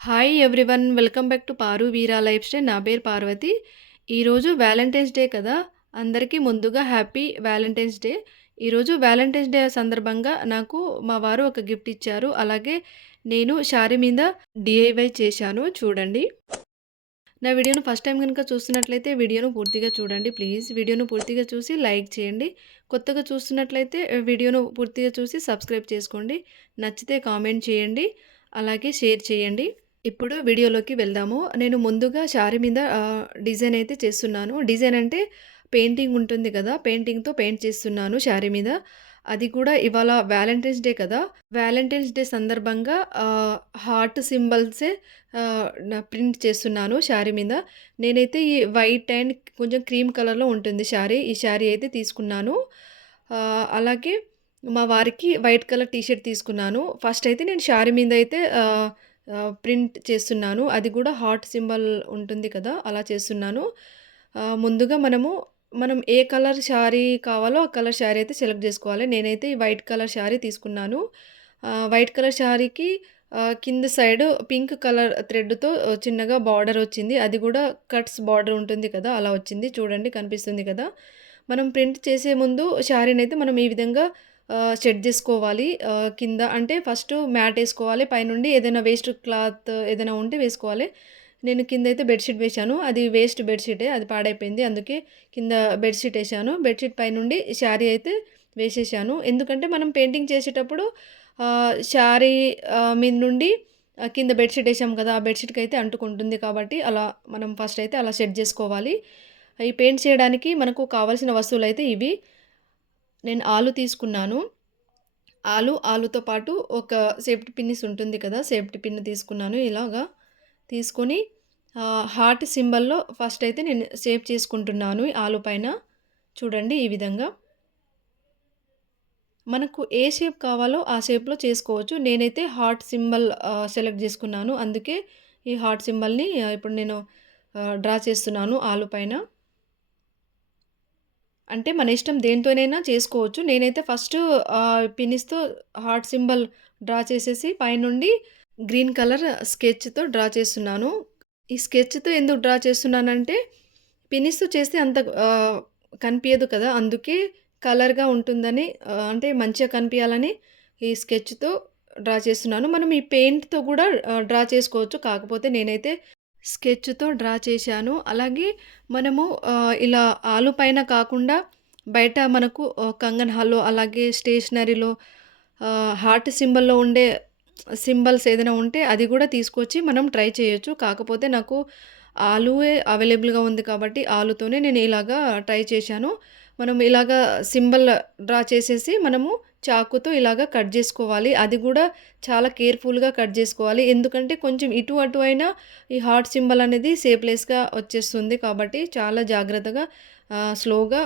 Hi everyone. Welcome back to Paru Veera life style. నా పేరు పార్వతి. ఈరోజు వ్యాలంటైన్స్ డే కదా! అందరికీ ముందుగా హ్యాపీ వ్యాలంటైన్స్ డే. ఈరోజు వ్యాలంటైన్స్ డే సందర్భంగా నాకు మా వారు ఒక గిఫ్ట్ ఇచ్చారు. అలాగే నేను శారీ మీద డీఐవై చేశాను చూడండి. నా వీడియోను ఫస్ట్ టైం గనుక చూస్తున్నట్లయితే వీడియోను పూర్తిగా చూడండి ప్లీజ్. వీడియోను పూర్తిగా చూసి లైక్ చేయండి. కొత్తగా చూస్తున్నట్లయితే వీడియోను పూర్తిగా చూసి సబ్స్క్రైబ్ చేసుకోండి. నచ్చితే కామెంట్ చేయండి. అలాగే షేర్ చేయండి. ఇప్పుడు వీడియోలోకి వెళ్దాము. నేను ముందుగా శారీ మీద డిజైన్ అయితే చేస్తున్నాను. డిజైన్ అంటే పెయింటింగ్ ఉంటుంది కదా! పెయింటింగ్‌తో పెయింట్ చేస్తున్నాను శారీ మీద. అది కూడా ఇవాళ వ్యాలంటైన్స్ డే కదా! వ్యాలంటైన్స్ డే సందర్భంగా హార్ట్ సింబల్సే ప్రింట్ చేస్తున్నాను శారీ మీద. నేనైతే ఈ వైట్ అండ్ కొంచెం క్రీమ్ కలర్‌లో ఉంటుంది శారీ. ఈ శారీ అయితే తీసుకున్నాను. అలాగే మా వారికి వైట్ కలర్ టీ షర్ట్ తీసుకున్నాను. ఫస్ట్ అయితే నేను శారీ మీద అయితే ప్రింట్ చేస్తున్నాను. అది కూడా హార్ట్ సింబల్ ఉంటుంది కదా! అలా చేస్తున్నాను. ముందుగా మనం ఏ కలర్ శారీ కావాలో ఆ కలర్ శారీ అయితే సెలెక్ట్ జేసుకోవాలి. నేనైతే ఈ వైట్ కలర్ శారీ తీసుకున్నాను. వైట్ కలర్ శారీకి కింద సైడ్ పింక్ కలర్ థ్రెడ్‌తో చిన్నగా బార్డర్ వచ్చింది. అది కూడా కట్స్ బార్డర్ ఉంటుంది కదా! అలా వచ్చింది. చూడండి కనిపిస్తుంది కదా! మనం ప్రింట్ చేసే ముందు శారీనైతే మనం ఈ విధంగా సెట్ జేసుకోవాలి. కింద అంటే ఫస్టు మ్యాట్ ఏసుకోవాలి. పైనుండి ఏదైనా వేస్ట్ క్లాత్ ఏదైనా ఉంటే వేసుకోవాలి. నేను కిందైతే బెడ్‌షీట్ వేశాను. అది వేస్ట్ బెడ్‌షీటే. అది పాడైపోయింది. అందుకే కింద బెడ్‌షీట్ ఏశాను. బెడ్‌షీట్ పైనుండి శారీ అయితే వేసేశాను. ఎందుకంటే మనం పెయింటింగ్ చేసేటప్పుడు శారీ మీద నుండి కింద బెడ్‌షీట్ ఏసాం కదా! ఆ బెడ్‌షీట్‌కైతే అంటుకుంటుంది కాబట్టి అలా మనం ఫస్ట్ అయితే అలా సెట్ జేసుకోవాలి. ఈ పెయింట్ చేయడానికి మనకు కావాల్సిన వస్తువులైతే ఇవి. నేను ఆలు తీసుకున్నాను. ఆలుతో పాటు ఒక సేఫ్టీ పిన్నిస్ ఉంటుంది కదా! సేఫ్టీ పిన్ తీసుకున్నాను ఇలాగా. తీసుకొని హార్ట్ సింబల్‌లో ఫస్ట్ అయితే నేను షేప్ చేసుకుంటున్నాను ఈ ఆలు పైన. చూడండి ఈ విధంగా. మనకు ఏ షేప్ కావాలో ఆ షేప్‌లో చేసుకోవచ్చు. నేనైతే హార్ట్ సింబల్ సెలెక్ట్ చేసుకున్నాను. అందుకే ఈ హార్ట్ సింబల్‌ని ఇప్పుడు నేను డ్రా చేస్తున్నాను ఆలు పైన. అంటే మన ఇష్టం దేనితోనైనా చేసుకోవచ్చు. నేనైతే ఫస్ట్ పిన్నిస్‌తో హార్ట్ సింబల్ డ్రా చేసేసి పైనుండి గ్రీన్ కలర్ స్కెచ్‌తో డ్రా చేస్తున్నాను. ఈ స్కెచ్‌తో ఎందుకు డ్రా చేస్తున్నానంటే పిన్నిస్‌తో చేస్తే అంత కనిపియదు కదా! అందుకే కలర్‌గా ఉంటుందని అంటే మంచిగా కనిపియాలని ఈ స్కెచ్‌తో డ్రా చేస్తున్నాను. మనం ఈ పెయింట్‌తో కూడా డ్రా చేసుకోవచ్చు. కాకపోతే నేనైతే స్కెచ్‌తో డ్రా చేశాను. అలాగే మనము ఇలా ఆలు పైన కాకుండా బయట మనకు కంగన్ హాల్‌లో అలాగే స్టేషనరీలో హార్ట్ సింబల్‌లో ఉండే సింబల్స్ ఏదైనా ఉంటే అది కూడా తీసుకొచ్చి మనం ట్రై చేయొచ్చు. కాకపోతే నాకు ఆలువే అవైలబుల్‌గా ఉంది కాబట్టి ఆలుతోనే నేను ఇలాగా ట్రై చేశాను. మనం ఇలాగా సింబల్ డ్రా చేసేసి మనము చాకుతో ఇలాగా కట్ జేసుకోవాలి. అది గూడా చాలా కేర్‌ఫుల్‌గా కట్ జేసుకోవాలి. ఎందుకంటే కొంచెం ఇటు అటు అయినా ఈ హార్ట్ సింబల్ అనేది షేప్‌లెస్‌గా వచ్చేస్తుంది. కాబట్టి చాలా జాగ్రత్తగా స్లోగా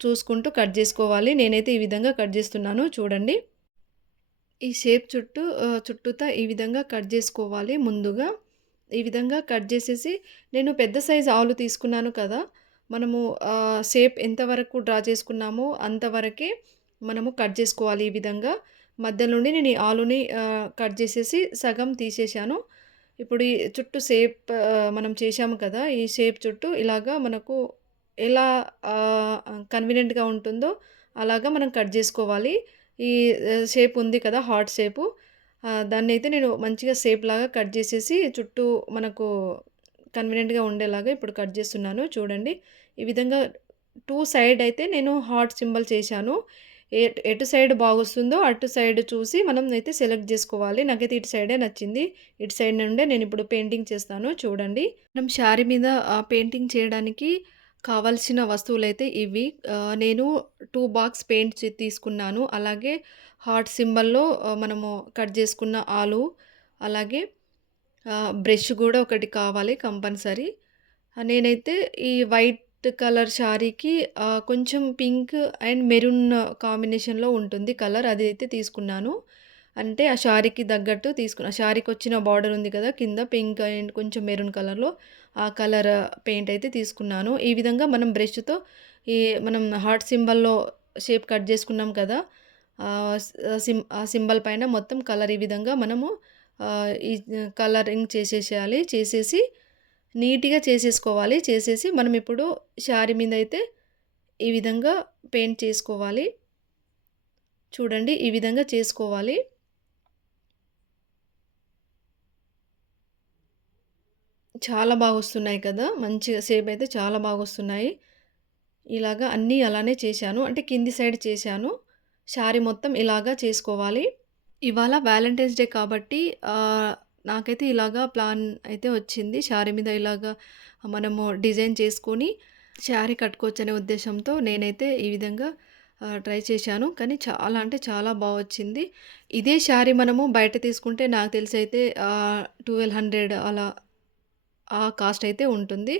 చూసుకుంటూ కట్ జేసుకోవాలి. నేనైతే ఈ విధంగా కట్ జేస్తున్నాను చూడండి. ఈ షేప్ చుట్టూతా ఈ విధంగా కట్ జేసుకోవాలి ముందుగా. ఈ విధంగా కట్ జేసేసి నేను పెద్ద సైజ్ ఆలు తీసుకున్నాను కదా! మనము షేప్ ఎంతవరకు డ్రా చేసుకున్నామో అంతవరకే మనము కట్ జేసుకోవాలి ఈ విధంగా. మధ్య నుండి నేను ఈ ఆలుని కట్ జేసేసి సగం తీసేశాను. ఇప్పుడు ఈ చుట్టూ షేప్ మనం చేశాము కదా! ఈ షేప్ చుట్టూ ఇలాగా మనకు ఎలా కన్వీనియంట్‌గా ఉంటుందో అలాగా మనం కట్ జేసుకోవాలి. ఈ షేప్ ఉంది కదా! Heart shape. దాన్నైతే నేను మంచిగా షేప్‌లాగా కట్ జేసేసి చుట్టూ మనకు కన్వీనియంట్‌గా ఉండేలాగా ఇప్పుడు కట్ జేస్తున్నాను చూడండి. ఈ విధంగా 2 సైడ్ అయితే నేను హార్ట్ సింబల్ చేశాను. ఎటు సైడ్ బాగొస్తుందో అటు సైడ్ చూసి మనం అయితే సెలెక్ట్ జేసుకోవాలి. నాకైతే ఇటు సైడే నచ్చింది. ఇటు సైడ్ నుండే నేనిప్పుడు పెయింటింగ్ చేస్తాను చూడండి. మనం శారీ మీద పెయింటింగ్ చేయడానికి కావాల్సిన వస్తువులైతే ఇవి. నేను 2 బాక్స్ పెయింట్ తీసుకున్నాను. అలాగే హార్ట్ సింబల్‌లో మనము కట్ చేసుకున్న ఆలు, అలాగే బ్రష్ గూడా ఒకటి కావాలి కంపల్సరీ. నేనైతే ఈ వైట్ కలర్ శారీకి కొంచెం పింక్ అండ్ మెరూన్ కాంబినేషన్‌లో ఉంటుంది కలర్. అదైతే తీసుకున్నాను. అంటే ఆ శారీకి తగ్గట్టు తీసుకున్నా. శారీకొచ్చిన బార్డర్ ఉంది కదా! కింద పింక్ అండ్ కొంచెం మెరూన్ కలర్‌లో ఆ కలర్ పెయింట్ అయితే తీసుకున్నాను. ఈ విధంగా మనం బ్రష్‌తో ఈ మనం హార్ట్ సింబల్‌లో షేప్ కట్ చేసుకున్నాం కదా! ఆ సింబల్ పైన మొత్తం కలర్ ఈ విధంగా మనము ఈ కలరింగ్ చేసేసేయాలి. చేసేసి నీట్‌గా చేసేసుకోవాలి. చేసేసి మనం ఇప్పుడు శారీ మీదయితే ఈ విధంగా పెయింట్ చేసుకోవాలి. చూడండి ఈ విధంగా చేసుకోవాలి. చాలా బాగొస్తున్నాయి కదా! మంచిగా షేప్ అయితే చాలా బాగొస్తున్నాయి. ఇలాగా అన్నీ అలానే చేశాను. అంటే కింది సైడ్ చేశాను. శారీ మొత్తం ఇలాగా చేసుకోవాలి. ఇవాళ వాలంటైన్స్ డే కాబట్టి నాకైతే ఇలాగా ప్లాన్ అయితే వచ్చింది. శారీ మీద ఇలాగా మనము డిజైన్ చేసుకొని శారీ కట్టుకోవచ్చనే ఉద్దేశంతో నేనైతే ఈ విధంగా ట్రై చేశాను. కానీ చాలా అంటే చాలా బా వచ్చింది. ఇదే శారీ మనము బయట తీసుకుంటే నాకు తెలిసయితే 1200 అలా ఆ కాస్ట్ అయితే ఉంటుంది.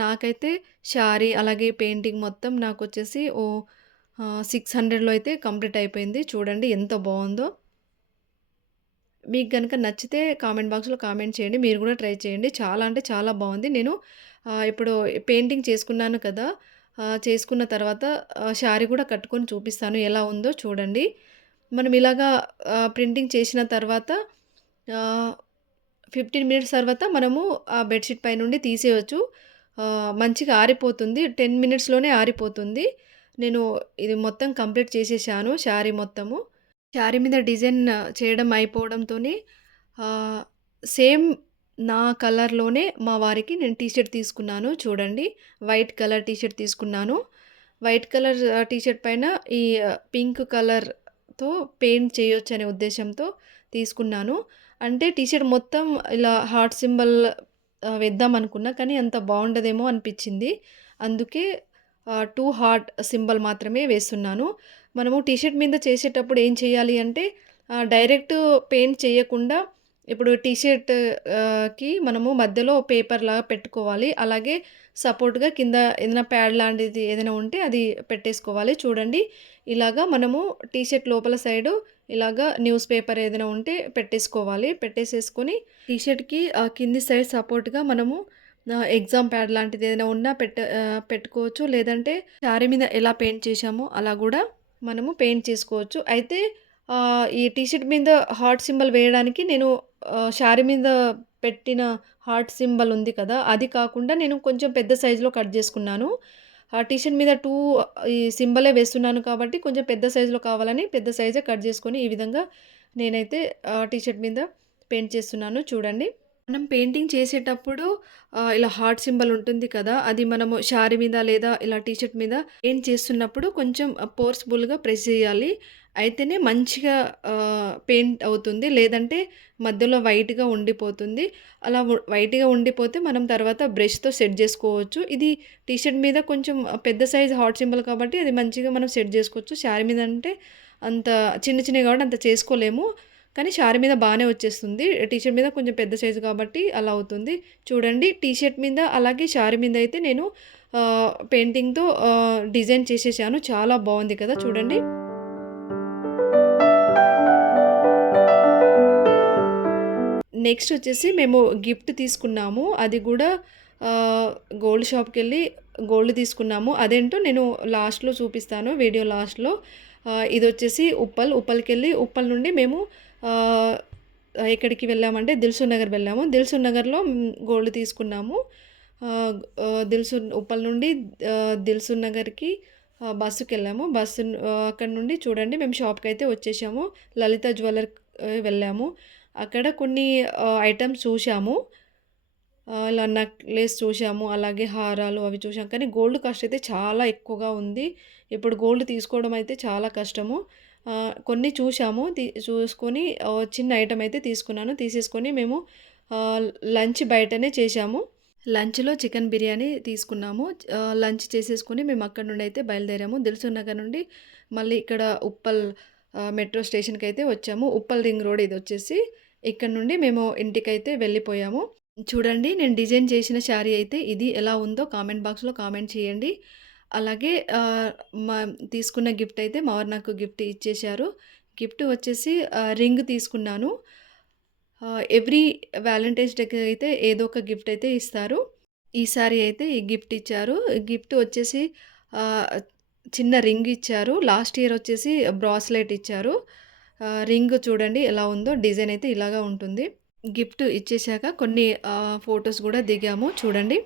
నాకైతే శారీ అలాగే పెయింటింగ్ మొత్తం నాకొచ్చేసి 600లో అయితే కంప్లీట్ అయిపోయింది. చూడండి ఎంత బావుందో. మీకు గనక నచ్చితే కామెంట్ బాక్స్‌లో కామెంట్ చేయండి. మీరు గూడా ట్రై చేయండి. చాలా అంటే చాలా బావుంది. నేను ఇప్పుడు పెయింటింగ్ చేసుకున్నాను కదా! చేసుకున్న తర్వాత శారీ గూడా కట్టుకొని చూపిస్తాను ఎలా ఉందో చూడండి. మనం ఇలాగా ప్రింటింగ్ చేసిన తర్వాత ఆహ్, 15 మినిట్స్ తర్వాత మనము ఆ బెడ్‌షీట్ పైనుండి తీసేయొచ్చు. మంచిగా ఆరిపోతుంది. 10 మినిట్స్‌లోనే ఆరిపోతుంది. నేను ఇది మొత్తం కంప్లీట్ చేసేశాను శారీ మొత్తము. శారీ మీద డిజైన్ చేయడం అయిపోవడంతోనే ఆహ్, సేమ్ నా కలర్‌లోనే మా వారికి నేను టీ షర్ట్ తీసుకున్నాను చూడండి. వైట్ కలర్ టీ షర్ట్ తీసుకున్నాను. వైట్ కలర్ టీ షర్ట్ పైన ఈ పింక్ కలర్‌తో పెయింట్ చేయొచ్చనే ఉద్దేశ్యంతో తీసుకున్నాను. అంటే టీ షర్ట్ మొత్తం ఇలా హార్ట్ సింబల్ వేద్దామనుకున్నా కానీ అంత బావుండదేమో అనిపిచ్చింది. అందుకే 2 హార్ట్ సింబల్ మాత్రమే వేస్తున్నాను. మనము టీ షర్ట్ మీద చేసేటప్పుడు ఏం చేయాలి అంటే డైరెక్ట్ పెయింట్ చేయకుండా ఇప్పుడు టీ షర్ట్ కి మనము మధ్యలో పేపర్‌లాగా పెట్టుకోవాలి. అలాగే సపోర్ట్‌గా కింద ఏదైనా ప్యాడ్ లాంటిది ఏదైనా ఉంటే అది పెట్టేసుకోవాలి. చూడండి ఇలాగా మనము టీ షర్ట్ లోపల సైడు ఇలాగా న్యూస్ పేపర్ ఏదైనా ఉంటే పెట్టేసుకోవాలి. పెట్టేసేసుకొని టీ షర్ట్‌కి కింది సైడ్ సపోర్ట్‌గా మనము ఎగ్జామ్ ప్యాడ్ లాంటిది ఏదైనా ఉన్నా పెట్టుకోవచ్చు. లేదంటే శారీ మీద ఎలా పెయింట్ చేశామో అలా గూడా మనము పెయింట్ చేసుకోవచ్చు. అయితే ఈ టీ షర్ట్ మీద హార్ట్ సింబల్ వేయడానికి నేను శారీ మీద పెట్టిన హార్ట్ సింబల్ ఉంది కదా! అది కాకుండా నేను కొంచెం పెద్ద సైజులో కట్ జేసుకున్నాను. ఆ టీ షర్ట్ మీద ఈ సింబలే వేస్తున్నాను కాబట్టి కొంచెం పెద్ద సైజులో కావాలని పెద్ద సైజే కట్ జేసుకొని ఈ విధంగా నేనైతే టీ షర్ట్ మీద పెయింట్ చేస్తున్నాను చూడండి. మనం పెయింటింగ్ చేసేటప్పుడు ఇలా హార్ట్ సింబల్ ఉంటుంది కదా! అది మనము శారీ మీద లేదా ఇలా టీ షర్ట్ మీద పెయింట్ చేస్తున్నప్పుడు కొంచెం ఫోర్స్‌బుల్‌గా ప్రెస్ చేయాలి. అయితేనే మంచిగా పెయింట్ అవుతుంది. లేదంటే మధ్యలో వైట్‌గా ఉండిపోతుంది. అలా వైట్‌గా ఉండిపోతే మనం తర్వాత బ్రష్‌తో సెట్ జేసుకోవచ్చు. ఇది టీ షర్ట్ మీద కొంచెం పెద్ద సైజ్ హార్ట్ సింబల్ కాబట్టి అది మంచిగా మనం సెట్ జేసుకోవచ్చు. శారీ మీద అంటే అంత చిన్న చిన్నవి కాబట్టి అంత చేసుకోలేము. కానీ శారీ మీద బానే వచ్చేస్తుంది. టీ షర్ట్ మీద కొంచెం పెద్ద సైజు కాబట్టి అలా అవుతుంది. చూడండి టీ షర్ట్ మీద అలాగే శారీ మీద అయితే నేను పెయింటింగ్‌తో డిజైన్ చేసేసాను. చాలా బావుంది కదా! చూడండి. నెక్స్ట్ వచ్చేసి మేము గిఫ్ట్ తీసుకున్నాము. అది గూడా గోల్డ్ షాప్‌కెళ్ళి గోల్డ్ తీసుకున్నాము. అదేంటో నేను లాస్ట్‌లో చూపిస్తాను. వీడియో లాస్ట్‌లో. ఇదొచ్చేసి ఉప్పల్. ఉప్పల్‌కెళ్ళి ఉప్పల్ నుండి మేము ఆహ్, ఎక్కడికి వెళ్ళామంటే దిల్‌సుఖ్ నగర్ వెళ్ళాము. దిల్‌సుఖ్ నగర్‌లో గోల్డ్ తీసుకున్నాము. ఉప్పల్ నుండి దిల్‌సుఖ్ నగర్‌కి బస్సుకెళ్ళాము. అక్కడి నుండి చూడండి మేము షాప్‌కైతే వచ్చేసాము. లలిత జ్యువెల్లర్ వెళ్ళాము. అక్కడ కొన్ని ఐటెమ్స్ చూశాము. ఇలా నెక్లెస్ చూశాము. అలాగే హారాలు అవి చూసాం. కానీ గోల్డ్ కాస్ట్ అయితే చాలా ఎక్కువగా ఉంది. ఇప్పుడు గోల్డ్ తీసుకోవడం అయితే చాలా కష్టము. కొన్ని చూశాము. చూసుకొని చిన్న ఐటెమ్ అయితే తీసుకున్నాను. తీసేసుకొని మేము ఆహ్, లంచ్ బయటనే చేశాము. లంచ్‌లో చికెన్ బిర్యానీ తీసుకున్నాము. లంచ్ చేసేసుకొని మేము అక్కడి నుండైతే బయలుదేరాము. దిల్‌సుఖ్ నగర్ నుండి మళ్ళీ ఇక్కడ ఉప్పల్ మెట్రో స్టేషన్‌కైతే వచ్చాము. ఉప్పల్ రింగ్ రోడ్ ఇదొచ్చేసి. ఇక్కడ నుండి మేము ఇంటికైతే వెళ్ళిపోయాము. చూడండి నేను డిజైన్ చేసిన శారీ అయితే ఇది ఎలా ఉందో కామెంట్ బాక్స్‌లో కామెంట్ చేయండి. అలాగే మా తీసుకున్న గిఫ్ట్ అయితే మా వారు నాకు గిఫ్ట్ ఇచ్చేశారు. గిఫ్ట్ వచ్చేసి రింగ్ తీసుకున్నాను. ఎవ్రీ వాలంటైన్స్ డేకి అయితే ఏదో ఒక గిఫ్ట్ అయితే ఇస్తారు. ఈసారి అయితే ఈ గిఫ్ట్ ఇచ్చారు. గిఫ్ట్ వచ్చేసి ఆహ్, చిన్న రింగ్ ఇచ్చారు. లాస్ట్ ఇయర్ వచ్చేసి బ్రాస్లెట్ ఇచ్చారు. రింగ్ చూడండి ఎలా ఉందో డిజైన్ అయితే ఇలాగా ఉంటుంది. గిఫ్ట్ ఇచ్చేసాక కొన్ని ఫోటోస్ గూడా దిగాము చూడండి.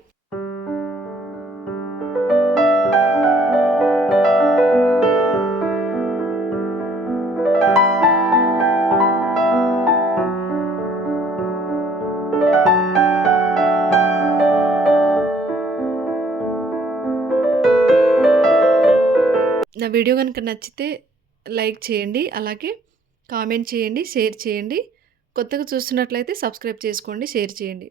నా వీడియో గనుక నచ్చితే లైక్ చేయండి. అలాగే కామెంట్ చేయండి, షేర్ చేయండి. కొత్తగా చూస్తున్నట్లయితే సబ్స్క్రైబ్ చేసుకోండి, షేర్ చేయండి.